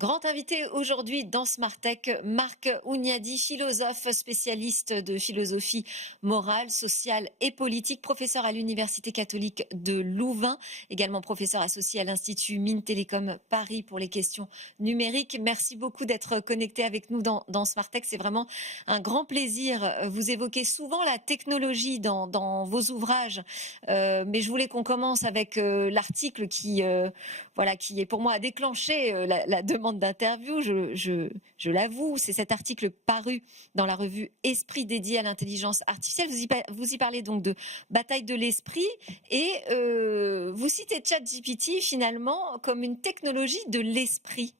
Grand invité aujourd'hui dans Smart Tech, Marc Ouniadi, philosophe spécialiste de philosophie morale, sociale et politique, professeur à l'Université catholique de Louvain, également professeur associé à l'Institut Mines Télécom Paris pour les questions numériques. Merci beaucoup d'être connecté avec nous dans Smart Tech. C'est vraiment un grand plaisir. Vous évoquez souvent la technologie dans vos ouvrages, mais je voulais qu'on commence avec l'article qui est pour moi à déclencher la demande d'interview. Je l'avoue, c'est cet article paru dans la revue Esprit dédié à l'intelligence artificielle. Vous y parlez donc de bataille de l'esprit et vous citez ChatGPT finalement comme une technologie de l'esprit.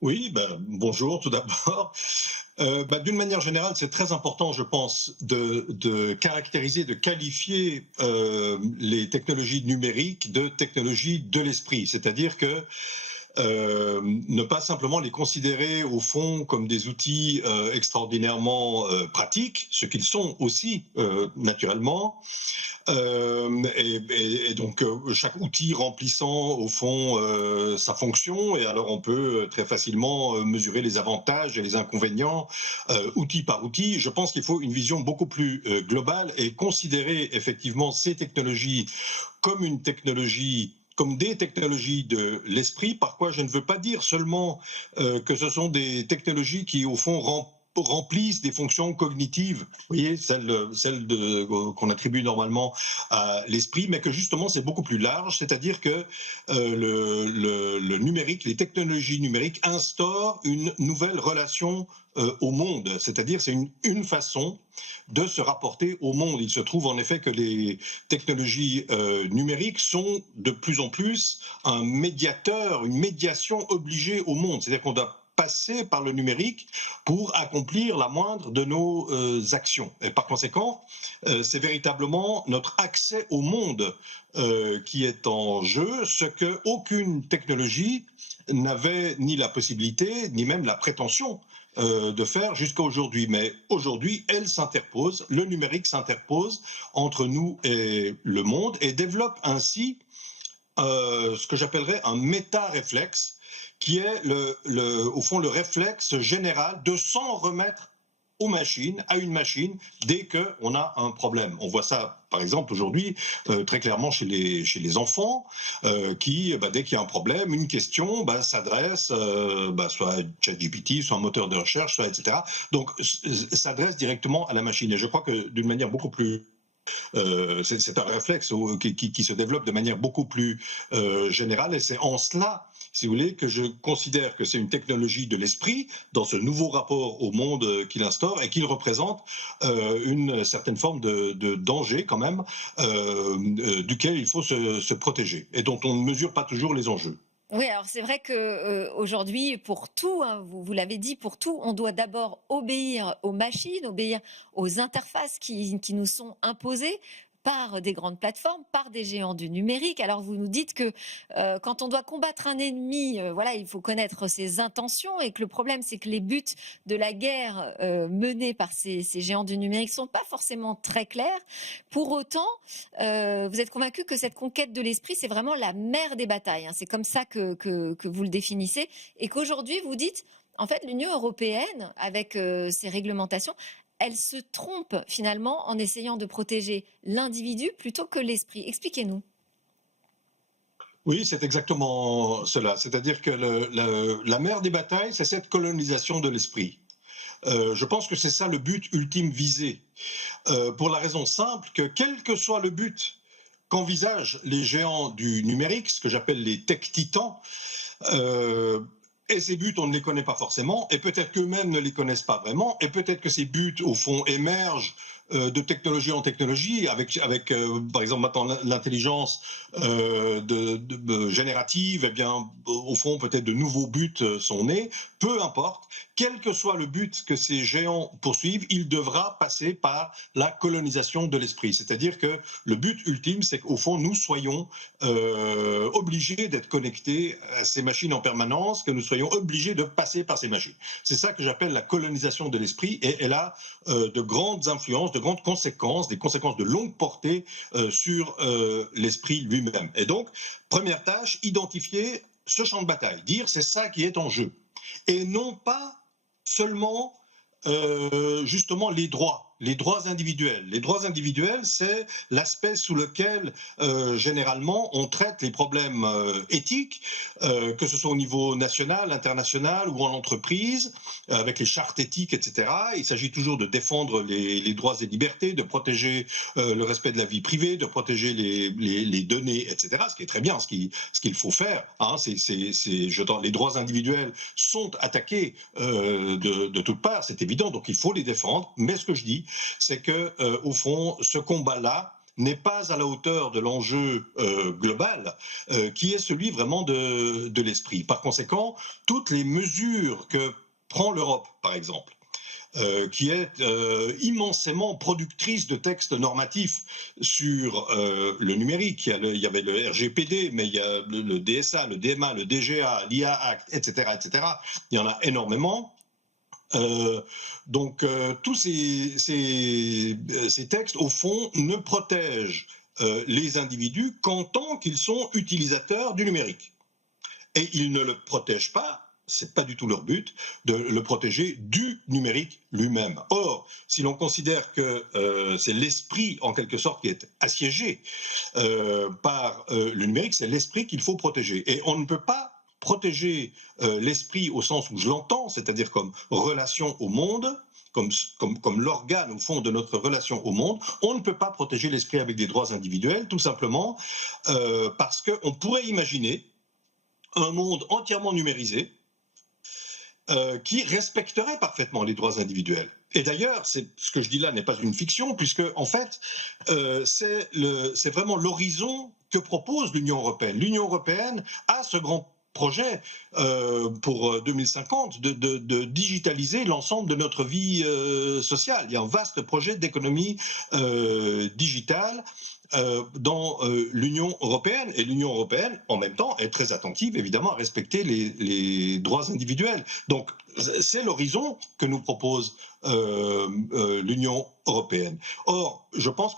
Oui, bonjour tout d'abord. D'une manière générale, c'est très important, je pense, de caractériser, de qualifier les technologies numériques de technologies de l'esprit. C'est-à-dire que ne pas simplement les considérer au fond comme des outils extraordinairement pratiques, ce qu'ils sont aussi naturellement, et donc chaque outil remplissant au fond sa fonction, et alors on peut très facilement mesurer les avantages et les inconvénients outil par outil. Je pense qu'il faut une vision beaucoup plus globale et considérer effectivement ces technologies comme des technologies de l'esprit, par quoi je ne veux pas dire seulement que ce sont des technologies qui, au fond, remplissent des fonctions cognitives, vous voyez, celles qu'on attribue normalement à l'esprit, mais que justement c'est beaucoup plus large, c'est-à-dire que le numérique, les technologies numériques instaurent une nouvelle relation au monde, c'est-à-dire c'est une façon de se rapporter au monde. Il se trouve en effet que les technologies numériques sont de plus en plus un médiateur, une médiation obligée au monde, c'est-à-dire qu'on doit passer par le numérique pour accomplir la moindre de nos actions. Et par conséquent, c'est véritablement notre accès au monde qui est en jeu, ce que aucune technologie n'avait ni la possibilité, ni même la prétention de faire jusqu'à aujourd'hui. Mais aujourd'hui, elle s'interpose, le numérique s'interpose entre nous et le monde et développe ainsi ce que j'appellerais un méta-réflexe, qui est au fond le réflexe général de s'en remettre à une machine, dès qu'on a un problème. On voit ça, par exemple, aujourd'hui, très clairement chez les enfants, qui, dès qu'il y a un problème, une question, s'adresse soit à ChatGPT, soit un moteur de recherche, soit etc. Donc, s'adresse directement à la machine. Et je crois que d'une manière beaucoup plus c'est un réflexe qui se développe de manière beaucoup plus générale, et c'est en cela, si vous voulez, que je considère que c'est une technologie de l'esprit dans ce nouveau rapport au monde qu'il instaure, et qu'il représente une certaine forme de danger quand même, duquel il faut se protéger et dont on ne mesure pas toujours les enjeux. Oui, alors c'est vrai que aujourd'hui, pour tout, hein, vous l'avez dit, pour tout, on doit d'abord obéir aux machines, obéir aux interfaces qui nous sont imposées par des grandes plateformes, par des géants du numérique. Alors vous nous dites que quand on doit combattre un ennemi, voilà, il faut connaître ses intentions, et que le problème, c'est que les buts de la guerre menée par ces géants du numérique sont pas forcément très clairs. Pour autant, vous êtes convaincu que cette conquête de l'esprit, c'est vraiment la mère des batailles, hein. C'est comme ça que vous le définissez, et qu'aujourd'hui, vous dites, en fait, l'Union européenne, avec ses réglementations, elle se trompe finalement en essayant de protéger l'individu plutôt que l'esprit. Expliquez-nous. Oui, c'est exactement cela. C'est-à-dire que la mère des batailles, c'est cette colonisation de l'esprit. Je pense que c'est ça le but ultime visé, pour la raison simple que quel que soit le but qu'envisagent les géants du numérique, ce que j'appelle les tech-titans, et ces buts, on ne les connaît pas forcément, et peut-être qu'eux-mêmes ne les connaissent pas vraiment, et peut-être que ces buts, au fond, émergent de technologie en technologie, avec par exemple, maintenant, l'intelligence générative, eh bien, au fond, peut-être de nouveaux buts sont nés. Peu importe, quel que soit le but que ces géants poursuivent, il devra passer par la colonisation de l'esprit. C'est-à-dire que le but ultime, c'est qu'au fond, nous soyons obligés d'être connectés à ces machines en permanence, que nous soyons obligés de passer par ces machines. C'est ça que j'appelle la colonisation de l'esprit, et elle a de grandes influences, de grandes conséquences, des conséquences de longue portée sur l'esprit lui-même. Et donc, première tâche, identifier ce champ de bataille, dire c'est ça qui est en jeu, et non pas seulement justement les droits individuels. Les droits individuels, c'est l'aspect sous lequel généralement on traite les problèmes éthiques, que ce soit au niveau national, international ou en entreprise, avec les chartes éthiques, etc. Il s'agit toujours de défendre les droits et libertés, de protéger le respect de la vie privée, de protéger les données, etc. Ce qui est très bien, ce qu'il faut faire. Hein, les droits individuels sont attaqués de toutes parts, c'est évident. Donc il faut les défendre, mais ce que je dis, c'est que au fond, ce combat-là n'est pas à la hauteur de l'enjeu global, qui est celui vraiment de l'esprit. Par conséquent, toutes les mesures que prend l'Europe, par exemple, qui est immensément productrice de textes normatifs sur le numérique. Il y avait le RGPD, mais il y a le DSA, le DMA, le DGA, l'IA Act, etc., etc. Il y en a énormément. Donc tous ces textes, au fond, ne protègent les individus qu'en tant qu'ils sont utilisateurs du numérique. Et ils ne le protègent pas, c'est pas du tout leur but, de le protéger du numérique lui-même. Or, si l'on considère que c'est l'esprit, en quelque sorte, qui est assiégé par le numérique, c'est l'esprit qu'il faut protéger. Et on ne peut pas protéger l'esprit au sens où je l'entends, c'est-à-dire comme relation au monde, comme l'organe au fond de notre relation au monde. On ne peut pas protéger l'esprit avec des droits individuels, tout simplement parce qu'on pourrait imaginer un monde entièrement numérisé qui respecterait parfaitement les droits individuels. Et d'ailleurs, ce que je dis là n'est pas une fiction, puisque en fait, c'est vraiment l'horizon que propose l'Union européenne. L'Union européenne a ce grand projet pour 2050 de digitaliser l'ensemble de notre vie sociale. Il y a un vaste projet d'économie digitale dans l'Union européenne. Et l'Union européenne, en même temps, est très attentive, évidemment, à respecter les droits individuels. Donc, c'est l'horizon que nous propose l'Union européenne. Or, je pense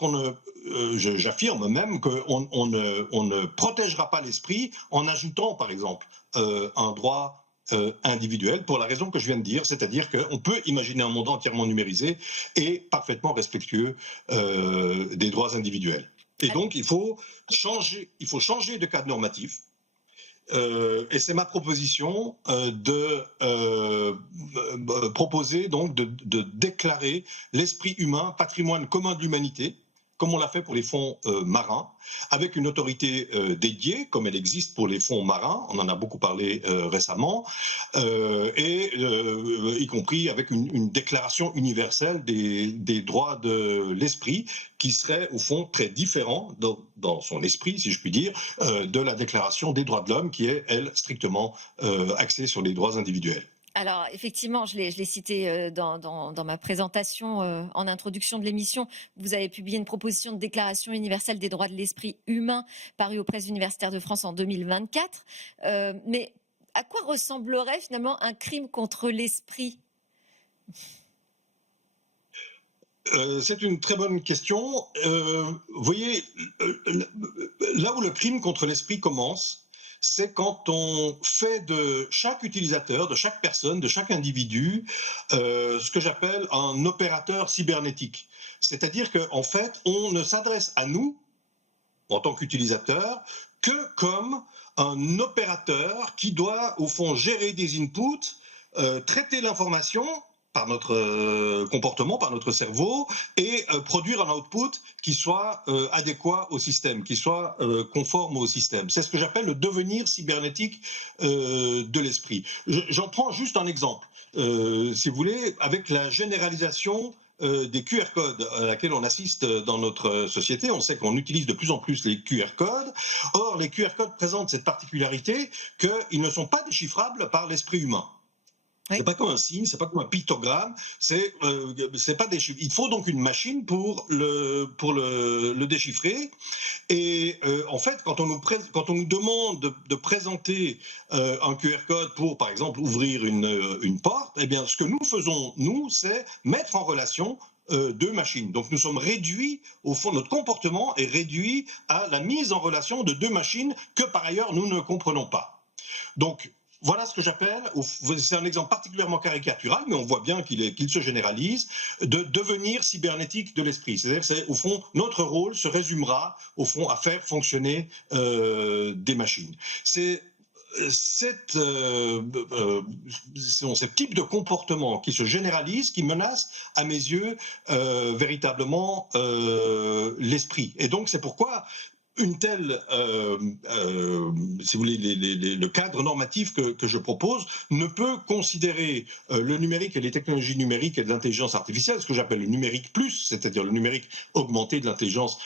j'affirme même qu'on ne protégera pas l'esprit en ajoutant, par exemple, un droit individuel, pour la raison que je viens de dire, c'est-à-dire qu'on peut imaginer un monde entièrement numérisé et parfaitement respectueux des droits individuels. Et donc, il faut changer de cadre normatif. Et c'est ma proposition de proposer donc de déclarer l'esprit humain patrimoine commun de l'humanité, comme on l'a fait pour les fonds marins, avec une autorité dédiée, comme elle existe pour les fonds marins, on en a beaucoup parlé récemment, y compris avec une déclaration universelle des droits de l'esprit, qui serait au fond très différent dans son esprit, si je puis dire, de la déclaration des droits de l'homme, qui est, elle, strictement axée sur les droits individuels. Alors, effectivement, je l'ai cité dans ma présentation en introduction de l'émission. Vous avez publié une proposition de déclaration universelle des droits de l'esprit humain parue aux presses universitaires de France en 2024. Mais à quoi ressemblerait finalement un crime contre l'esprit ? C'est une très bonne question. Vous voyez, là où le crime contre l'esprit commence, c'est quand on fait de chaque utilisateur, de chaque personne, de chaque individu, ce que j'appelle un opérateur cybernétique. C'est-à-dire qu'en fait, on ne s'adresse à nous, en tant qu'utilisateur, que comme un opérateur qui doit, au fond, gérer des inputs, traiter l'information par notre comportement, par notre cerveau, et produire un output qui soit adéquat au système, qui soit conforme au système. C'est ce que j'appelle le devenir cybernétique de l'esprit. J'en prends juste un exemple, si vous voulez, avec la généralisation des QR codes à laquelle on assiste dans notre société. On sait qu'on utilise de plus en plus les QR codes. Or, les QR codes présentent cette particularité qu'ils ne sont pas déchiffrables par l'esprit humain. C'est pas comme un signe, c'est pas comme un pictogramme, c'est pas déchiffré. Il faut donc une machine pour le déchiffrer. Et en fait, quand on nous demande de présenter un QR code pour, par exemple, ouvrir une porte, eh bien, ce que nous faisons, nous, c'est mettre en relation deux machines. Donc nous sommes réduits, au fond, notre comportement est réduit à la mise en relation de deux machines que par ailleurs nous ne comprenons pas. Donc, voilà ce que j'appelle, c'est un exemple particulièrement caricatural, mais on voit bien qu'il se généralise, de devenir cybernétique de l'esprit. C'est-à-dire, au fond, notre rôle se résumera, au fond, à faire fonctionner des machines. C'est ce type de comportement qui se généralise, qui menace, à mes yeux, véritablement l'esprit. Et donc, c'est pourquoi une telle, si vous voulez, le cadre normatif que je propose ne peut considérer le numérique et les technologies numériques et de l'intelligence artificielle, ce que j'appelle le numérique plus, c'est-à-dire le numérique augmenté de l'intelligence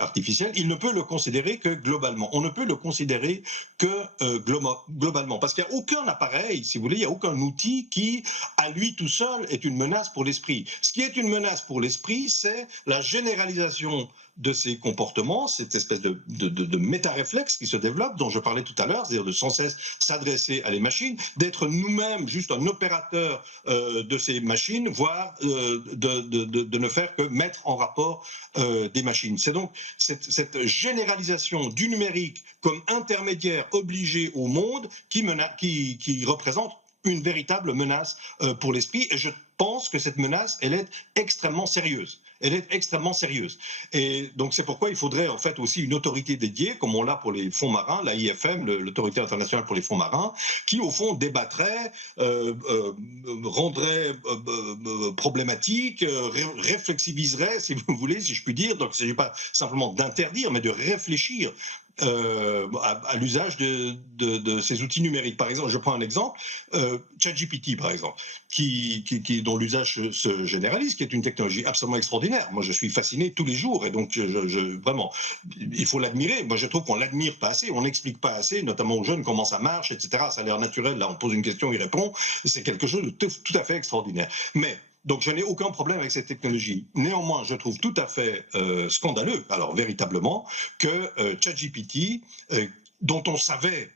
artificielle, il ne peut le considérer que globalement. On ne peut le considérer que globalement, parce qu'il n'y a aucun appareil, si vous voulez, il n'y a aucun outil qui, à lui tout seul, est une menace pour l'esprit. Ce qui est une menace pour l'esprit, c'est la généralisation de ces comportements, cette espèce de méta-réflexe qui se développe, dont je parlais tout à l'heure, c'est-à-dire de sans cesse s'adresser à les machines, d'être nous-mêmes juste un opérateur de ces machines, voire de ne faire que mettre en rapport des machines. C'est donc cette généralisation du numérique comme intermédiaire obligé au monde qui représente une véritable menace pour l'esprit, et je pense que cette menace, elle est extrêmement sérieuse. Elle est extrêmement sérieuse. Et donc c'est pourquoi il faudrait en fait aussi une autorité dédiée, comme on l'a pour les fonds marins, l'AIFM, l'autorité internationale pour les fonds marins, qui au fond débattrait, rendrait problématique, réflexiviserait, si vous voulez, si je puis dire. Donc il ne s'agit pas simplement d'interdire, mais de réfléchir à l'usage de ces outils numériques. Par exemple, je prends un exemple, ChatGPT par exemple, dont l'usage se généralise, qui est une technologie absolument extraordinaire. Moi, je suis fasciné tous les jours, et donc vraiment, il faut l'admirer. Moi, je trouve qu'on l'admire pas assez, on n'explique pas assez, notamment aux jeunes, comment ça marche, etc. Ça a l'air naturel, là, on pose une question, il répond. C'est quelque chose de tout à fait extraordinaire. Mais donc je n'ai aucun problème avec cette technologie. Néanmoins, je trouve tout à fait scandaleux, alors véritablement, que ChatGPT, dont on savait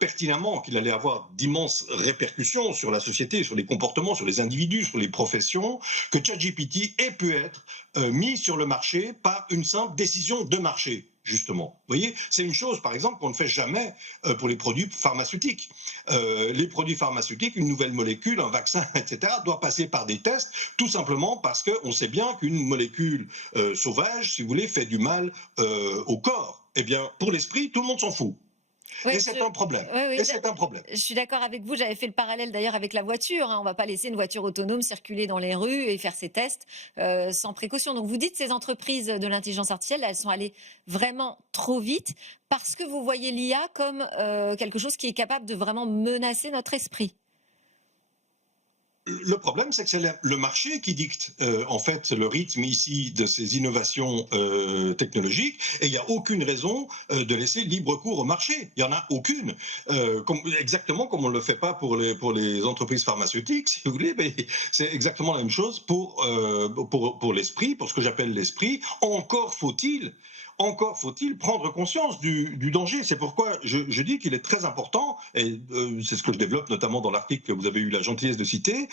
pertinemment qu'il allait avoir d'immenses répercussions sur la société, sur les comportements, sur les individus, sur les professions, que ChatGPT ait pu être mis sur le marché par une simple décision de marché. Justement, vous voyez, c'est une chose, par exemple, qu'on ne fait jamais pour les produits pharmaceutiques. Les produits pharmaceutiques, une nouvelle molécule, un vaccin, etc., doit passer par des tests, tout simplement parce qu'on sait bien qu'une molécule sauvage, si vous voulez, fait du mal au corps. Eh bien, pour l'esprit, tout le monde s'en fout. Oui, et c'est un problème. oui, Et c'est un problème. je suis d'accord avec vous. J'avais fait le parallèle d'ailleurs avec la voiture. On ne va pas laisser une voiture autonome circuler dans les rues et faire ses tests sans précaution. Donc vous dites ces entreprises de l'intelligence artificielle, elles sont allées vraiment trop vite parce que vous voyez l'IA comme quelque chose qui est capable de vraiment menacer notre esprit. Le problème, c'est que c'est le marché qui dicte en fait le rythme ici de ces innovations technologiques, et il n'y a aucune raison de laisser libre cours au marché. Il n'y en a aucune. Exactement comme on ne le fait pas pour les entreprises pharmaceutiques, si vous voulez, mais c'est exactement la même chose pour l'esprit, pour ce que j'appelle l'esprit. Encore faut-il prendre conscience du danger. C'est pourquoi je dis qu'il est très important, et c'est ce que je développe notamment dans l'article que vous avez eu la gentillesse de citer,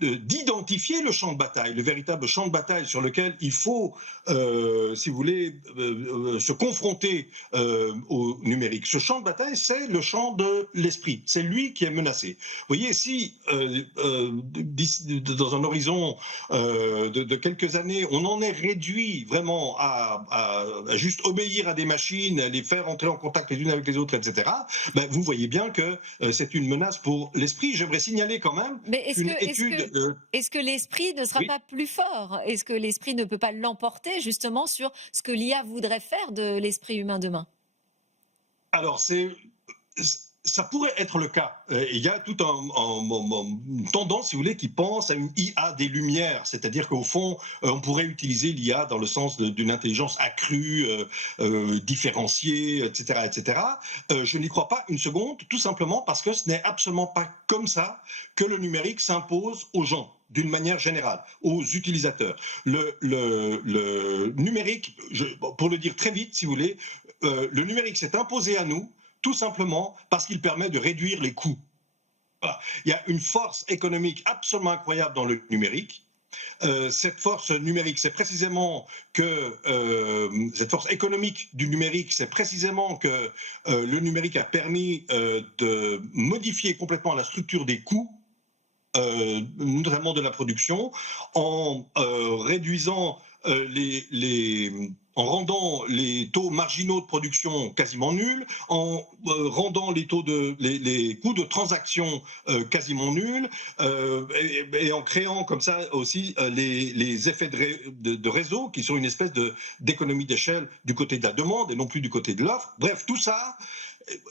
d'identifier le champ de bataille, le véritable champ de bataille sur lequel il faut, si vous voulez, se confronter au numérique. Ce champ de bataille, c'est le champ de l'esprit. C'est lui qui est menacé. Vous voyez, si dans un horizon de quelques années, on en est réduit vraiment à juste obéir à des machines, à les faire entrer en contact les unes avec les autres, etc., ben, vous voyez bien que c'est une menace pour l'esprit. J'aimerais signaler quand même une étude... Est-ce que l'esprit ne sera pas plus fort? Est-ce que l'esprit ne peut pas l'emporter justement sur ce que l'IA voudrait faire de l'esprit humain demain? Alors, ça pourrait être le cas. Il y a toute une tendance, si vous voulez, qui pense à une IA des Lumières, c'est-à-dire qu'au fond, on pourrait utiliser l'IA dans le sens d'une intelligence accrue, différenciée, etc., etc. Je n'y crois pas une seconde, tout simplement parce que ce n'est absolument pas comme ça que le numérique s'impose aux gens, d'une manière générale, aux utilisateurs. Le numérique, pour le dire très vite, si vous voulez, le numérique s'est imposé à nous tout simplement parce qu'il permet de réduire les coûts. Voilà. Il y a une force économique absolument incroyable dans le numérique. cette force numérique, c'est précisément que cette force économique du numérique, c'est précisément que le numérique a permis de modifier complètement la structure des coûts, notamment de la production, en réduisant en rendant les taux marginaux de production quasiment nuls, en rendant les coûts de transaction quasiment nuls, et en créant comme ça aussi les effets de réseau qui sont une espèce d'économie d'échelle du côté de la demande et non plus du côté de l'offre. Bref, tout ça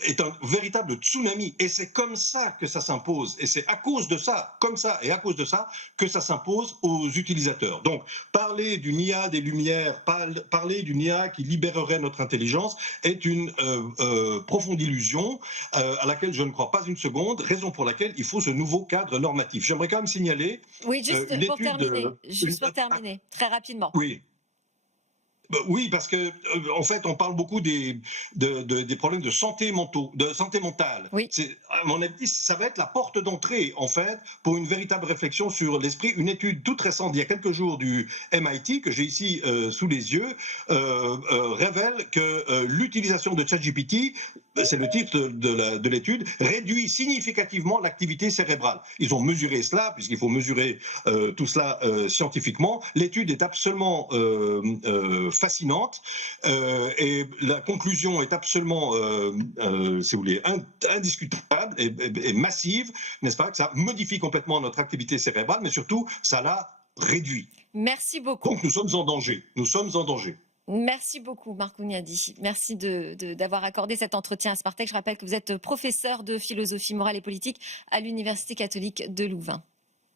est un véritable tsunami et c'est comme ça que ça s'impose et c'est à cause de ça, comme ça et à cause de ça que ça s'impose aux utilisateurs. Donc parler d'une IA des Lumières, parler d'une IA qui libérerait notre intelligence est une profonde illusion à laquelle je ne crois pas une seconde, raison pour laquelle il faut ce nouveau cadre normatif. J'aimerais quand même signaler Oui, une étude... juste pour terminer, très rapidement. Oui. Oui, parce que en fait, on parle beaucoup des problèmes de santé mentale. Oui. À mon avis, ça va être la porte d'entrée, en fait, pour une véritable réflexion sur l'esprit. Une étude toute récente, il y a quelques jours, du MIT, que j'ai ici sous les yeux, révèle que l'utilisation de ChatGPT, c'est le titre de l'étude, réduit significativement l'activité cérébrale. Ils ont mesuré cela, puisqu'il faut mesurer tout cela scientifiquement. L'étude est absolument fascinante et la conclusion est absolument, si vous voulez, indiscutable et massive, n'est-ce pas, que ça modifie complètement notre activité cérébrale, mais surtout, ça la réduit. Merci beaucoup. Donc nous sommes en danger. Nous sommes en danger. Merci beaucoup, Marc Ouniadi. Merci d'avoir accordé cet entretien à Smartech. Je rappelle que vous êtes professeur de philosophie morale et politique à l'Université catholique de Louvain.